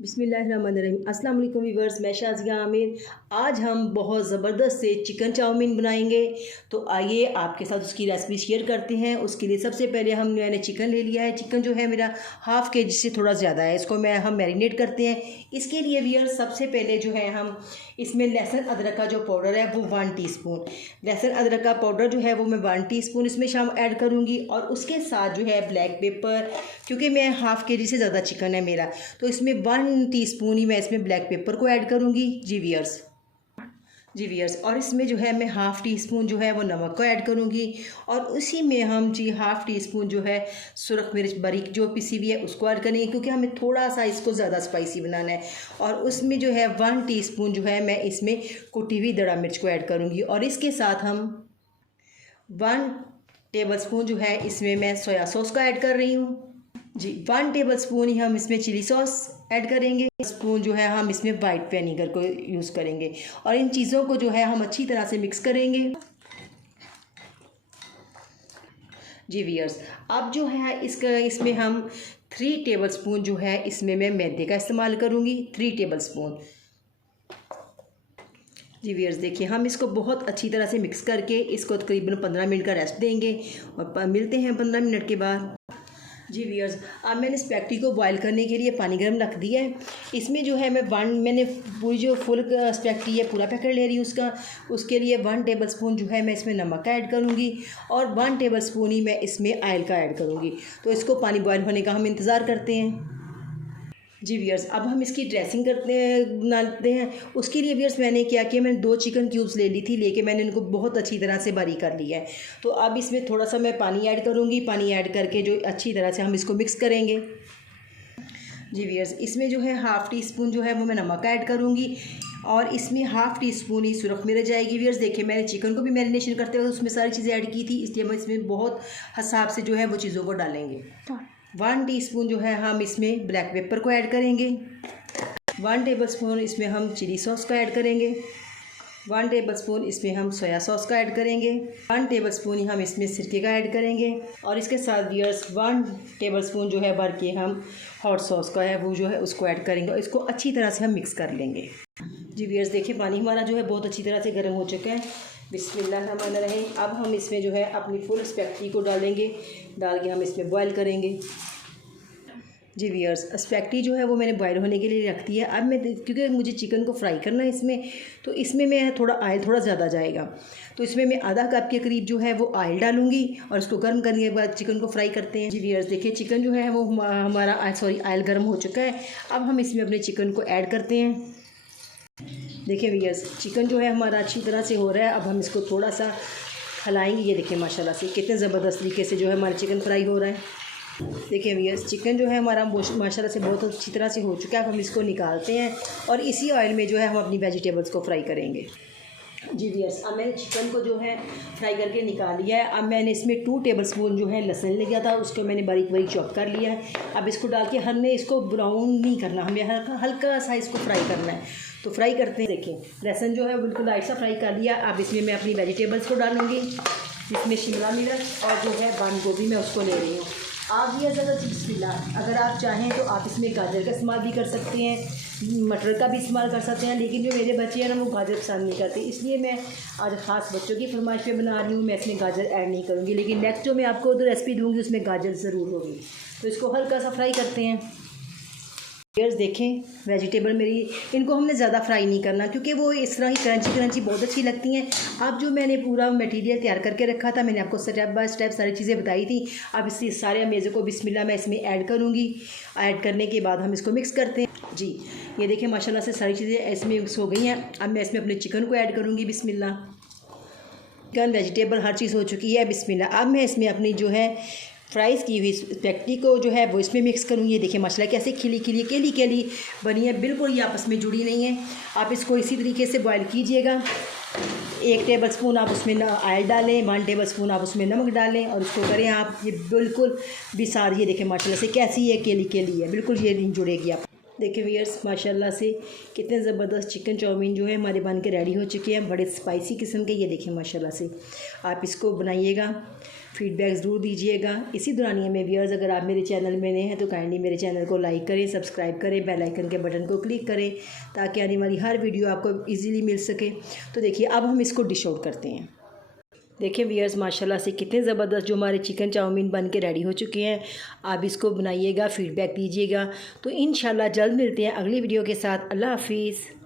बिस्मिल्लाहिर्रहमानिर्रहीम। अस्सलाम वालेकुम व्यूअर्स, मैं शाज़िया आमिर। आज हम बहुत ज़बरदस्त से चिकन चाउमीन बनाएंगे। तो आइए आपके साथ उसकी रेसिपी शेयर करते हैं। उसके लिए सबसे पहले मैंने चिकन ले लिया है। चिकन जो है मेरा हाफ़ के जी से थोड़ा ज़्यादा है। इसको हम मैरिनेट करते हैं। इसके लिए व्यूअर्स सबसे पहले जो है हम इसमें लहसुन अदरक का जो पाउडर है वो 1 टीस्पून, लहसुन अदरक का पाउडर जो है वो मैं 1 टीस्पून इसमें शाम ऐड करूँगी। और उसके साथ जो है ब्लैक पेपर, क्योंकि मैं हाफ़ के जी से ज़्यादा चिकन है मेरा, तो इसमें 1 टीस्पून ही मैं इसमें ब्लैक पेपर को ऐड करूँगी। जी वियर्स, और इसमें जो है मैं हाफ़ टी स्पून जो है वो नमक को ऐड करूँगी। और उसी में हम हाफ़ टी स्पून जो है सुरख मिर्च बारीक जो पिसी हुई है उसको ऐड करेंगे, क्योंकि हमें थोड़ा सा इसको ज़्यादा स्पाइसी बनाना है। और उसमें जो है 1 टीस्पून जो है मैं इसमें कुटी हुई दड़ा मिर्च को ऐड करूँगी। और इसके साथ हम 1 टेबलस्पून जो है इसमें मैं सोया सॉस का ऐड कर रही हूँ। जी 1 टेबलस्पून ही हम इसमें चिली सॉस ऐड करेंगे। स्पून जो है हम इसमें वाइट विनेगर को यूज़ करेंगे। और इन चीज़ों को जो है हम अच्छी तरह से मिक्स करेंगे। जी वियर्स, अब जो है इसमें हम 3 टेबलस्पून जो है इसमें मैं मैदे का इस्तेमाल करूँगी। 3 टेबलस्पून। जी वियर्स, देखिए हम इसको बहुत अच्छी तरह से मिक्स करके इसको तकरीबन 15 मिनट का रेस्ट देंगे। और मिलते हैं 15 मिनट के बाद। जी वियर्स, अब मैंने स्पैगेटी को बॉईल करने के लिए पानी गर्म रख दिया है। इसमें जो है मैंने पूरी जो फुल स्पैगेटी है पूरा पैकेट ले रही हूँ उसके लिए 1 टेबलस्पून जो है मैं इसमें नमक का ऐड करूँगी। और 1 टेबलस्पून ही मैं इसमें ऑयल का ऐड करूँगी। तो इसको पानी बॉईल होने का हम इंतज़ार करते हैं। जी वियर्स, अब हम इसकी ड्रेसिंग बनाते हैं। उसके लिए वियर्स मैंने क्या किया, मैंने 2 चिकन क्यूब्स ले ली थी, लेके मैंने इनको बहुत अच्छी तरह से बारीक कर लिया है। तो अब इसमें थोड़ा सा मैं पानी ऐड करूँगी। पानी ऐड करके जो अच्छी तरह से हम इसको मिक्स करेंगे। जी वियर्स, इसमें जो है हाफ़ टी स्पून जो है वो मैं नमक ऐड करूँगी। और इसमें हाफ़ टी स्पून ही सुरख मिर्च जाएगी। वियर्स देखिए, मैंने चिकन को भी मैरिनेशन करते हुए उसमें सारी चीज़ें ऐड की थी, इसलिए हम इसमें बहुत हिसाब से जो है वो चीज़ों को डालेंगे। 1 टीस्पून जो है हम इसमें ब्लैक पेपर को ऐड करेंगे। 1 टेबलस्पून इसमें हम चिली सॉस का ऐड करेंगे। 1 टेबलस्पून इसमें हम सोया सॉस का ऐड करेंगे। 1 टेबलस्पून ही हम इसमें सिरके का ऐड करेंगे। और इसके साथ वियर्स 1 टेबलस्पून जो है भर के हम हॉट सॉस का है वो जो है उसको ऐड करेंगे। और इसको अच्छी तरह से हम मिक्स कर लेंगे। जी वियर्स देखिए, पानी हमारा जो है बहुत अच्छी तरह से गर्म हो चुका है। बिस्मिल्लाहिर्रहमानिर्रहीम। अब हम इसमें जो है अपनी फुल स्पैगेटी को डालेंगे। डाल के हम इसमें बॉईल करेंगे। जी वियर्स, स्पैगेटी जो है वो मैंने बॉयल होने के लिए रख दी है। अब मैं, क्योंकि मुझे चिकन को फ्राई करना है इसमें, तो इसमें मैं ऑयल थोड़ा ज़्यादा जाएगा। तो इसमें मैं आधा कप के करीब जो है वो ऑयल डालूंगी। और उसको गर्म करने के बाद चिकन को फ्राई करते हैं। जी वियर्स देखिए, चिकन जो है वो हमारा ऑयल गर्म हो चुका है। अब हम इसमें अपने चिकन को ऐड करते हैं। देखिए वियर्स, चिकन जो है हमारा अच्छी तरह से हो रहा है। अब हम इसको थोड़ा सा हिलाएंगे। ये देखिए माशाल्लाह से कितने ज़बरदस्त तरीके से जो है हमारा चिकन फ्राई हो रहा है। देखिए वियर्स, चिकन जो है हमारा माशाल्लाह से बहुत अच्छी तरह से हो चुका है। अब हम इसको निकालते हैं और इसी ऑयल में जो है हम अपनी वेजिटेबल्स को फ्राई करेंगे। जी वियर्स, अब मैंने चिकन को जो है फ्राई करके निकाल लिया है। अब मैंने इसमें 2 टेबलस्पून जो है लहसुन लिया था, उसको मैंने बारीक बारीक चॉप कर लिया है। अब इसको डाल के हमने इसको ब्राउन नहीं करना, हमें हल्का सा इसको फ्राई करना है। तो फ्राई करते हैं। देखिए लहसुन जो है बिल्कुल लाइट सा फ्राई कर लिया। अब इसमें मैं अपनी वेजिटेबल्स को डालूँगी, जिसमें शिमला मिर्च और जो है बंद गोभी मैं उसको ले रही हूँ। आप ये ज़्यादा बिस्मिल्लाह, अगर आप चाहें तो आप इसमें गाजर का इस्तेमाल भी कर सकते हैं, मटर का भी इस्तेमाल कर सकते हैं। लेकिन जो मेरे बच्चे हैं ना वो गाजर पसंद नहीं करते, इसलिए मैं आज ख़ास बच्चों की फरमाइश पे बना रही हूँ। मैं इसमें गाजर ऐड नहीं करूँगी, लेकिन नेक्स्ट जो मैं आपको रेसिपी दूँगी उसमें गाजर ज़रूर होगी। तो इसको हल्का सा फ्राई करते हैं। वियर्स देखें, वेजिटेबल मेरी, इनको हमने ज़्यादा फ्राई नहीं करना, क्योंकि वो इस तरह की क्रंची क्रंची बहुत अच्छी लगती हैं। अब जो मैंने पूरा मटेरियल तैयार करके रखा था, मैंने आपको स्टेप बाय स्टेप सारी चीज़ें बताई थी। अब इसी सारे अमेज़ों को बिस्मिल्लाह मैं इसमें ऐड करूँगी। ऐड करने के बाद हम इसको मिक्स करते हैं। जी ये देखिए माशाल्लाह से सारी चीज़ें इसमें मिक्स हो गई हैं। अब मैं इसमें अपने चिकन को ऐड करूँगी। बिस्मिल्लाह, चिकन वेजिटेबल हर चीज़ हो चुकी है। बिस्मिल्लाह, अब मैं इसमें अपनी जो है फ्राइज़ की हुई स्पैगेटी को जो है वो इसमें मिक्स करूँगी। ये देखिए माशाल्लाह कैसे खिली खिली केली केली बनी है, बिल्कुल ये आपस में जुड़ी नहीं है। आप इसको इसी तरीके से बॉईल कीजिएगा। 1 टेबलस्पून आप उसमें ऑयल डालें, 1 टेबलस्पून आप उसमें नमक डालें और उसको करें आप। ये बिल्कुल भी सारी, ये देखें माशाल्लाह से कैसी ये केली केली है, बिल्कुल ये नहीं जुड़ेगी आप। देखिए व्यूअर्स, माशाल्लाह से कितने ज़बरदस्त चिकन चाउमीन जो है हमारे बन के रेडी हो चुके हैं, बड़े स्पाइसी किस्म के। ये देखिए माशाल्लाह से आप इसको बनाइएगा, फीडबैक ज़रूर दीजिएगा। इसी दौरानिए में व्यूअर्स, अगर आप मेरे चैनल में नए हैं तो काइंडली मेरे चैनल को लाइक करें, सब्सक्राइब करें, बेल आइकन के बटन को क्लिक करें ताकि आने वाली हर वीडियो आपको ईज़िली मिल सके। तो देखिए अब हम इसको डिश आउट करते हैं। देखिए व्यूअर्स, माशाल्लाह से कितने ज़बरदस्त जो हमारे चिकन चाउमीन बन के रेडी हो चुके हैं। आप इसको बनाइएगा, फीडबैक दीजिएगा। तो इंशाल्लाह जल्द मिलते हैं अगली वीडियो के साथ। अल्लाह हाफिज़।